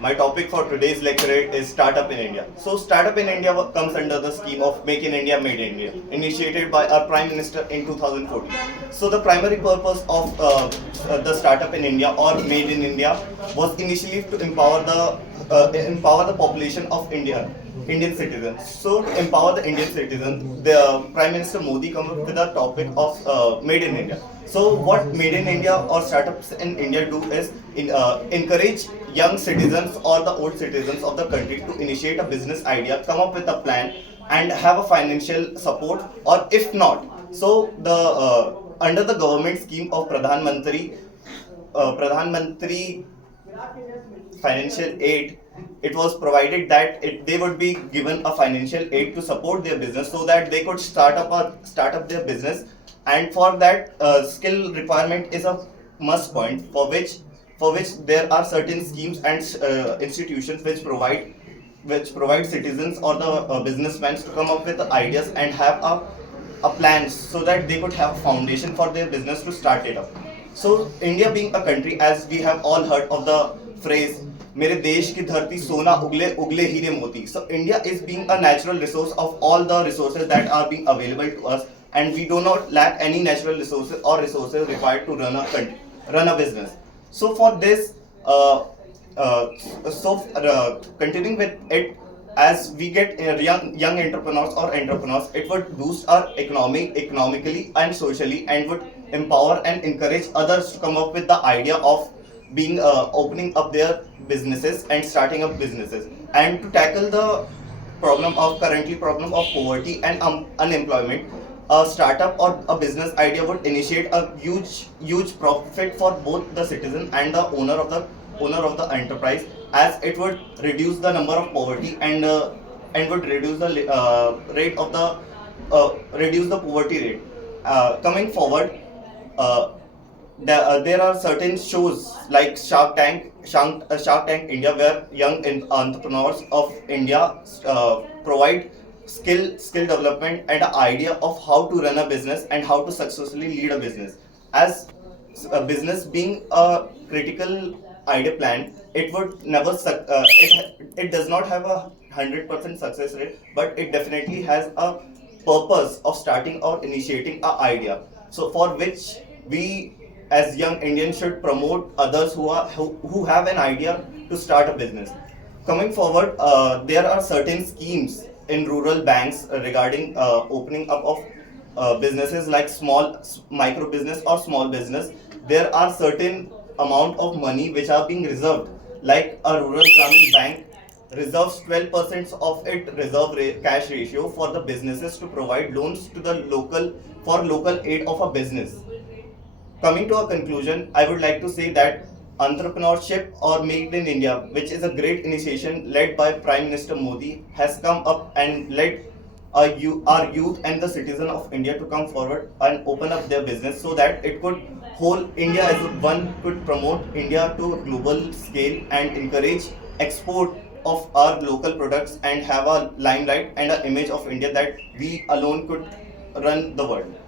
My topic for today's lecture is Startup in India. So, Startup in India comes under the scheme of Make in India, Made in India, initiated by our Prime Minister in 2014. So, the primary purpose of the Startup in India or Made in India was initially to empower the population of Indian citizens. So, to empower the Indian citizens, the Prime Minister Modi come up with a topic of Made in India. So, what Made in India or startups in India do is encourage young citizens or the old citizens of the country to initiate a business idea, come up with a plan, and have a financial support. Or if not, so the under the government scheme of Pradhan Mantri financial aid, it was provided that they would be given a financial aid to support their business so that they could start up their business. And for that, skill requirement is a must point for which there are certain schemes and institutions which provide citizens or the businessmen to come up with ideas and have a plan so that they could have a foundation for their business to start it up. So India being a country, as we have all heard of the phrase, मेरे देश की धरती सोना उगले उगले हीरे मोती. So India is being a natural resource of all the resources that are being available to us, and we do not lack any natural resources or resources required to run a business. So for this, uh, continuing with it, as we get young entrepreneurs, it would boost our economically and socially, and would empower and encourage others to come up with the idea of being opening up their businesses and starting up businesses, and to tackle the problem of poverty and unemployment. A startup or a business idea would initiate a huge profit for both the citizen and the owner of the enterprise, as it would reduce the number of poverty and would reduce the rate of the reduce the poverty rate. Coming forward, uh, there are certain shows like Shark Tank India, where young entrepreneurs of India provide skill development and an idea of how to run a business and how to successfully lead a business. As a business being a critical idea plan, it would never it does not have a 100% success rate, but it definitely has a purpose of starting or initiating a idea. So for which we as young Indians should promote others who have an idea to start a business. Coming forward, there are certain schemes in rural banks regarding opening up of businesses like micro business or small business. There are certain amount of money which are being reserved, like a rural Gramin bank reserves 12% of its cash ratio for the businesses to provide loans to the local aid of a business. Coming to a conclusion, I would like to say that entrepreneurship or Made in India, which is a great initiation led by Prime Minister Modi, has come up and led our youth and the citizen of India to come forward and open up their business so that it could whole India as one could promote India to a global scale and encourage export of our local products and have a limelight and an image of India that we alone could run the world.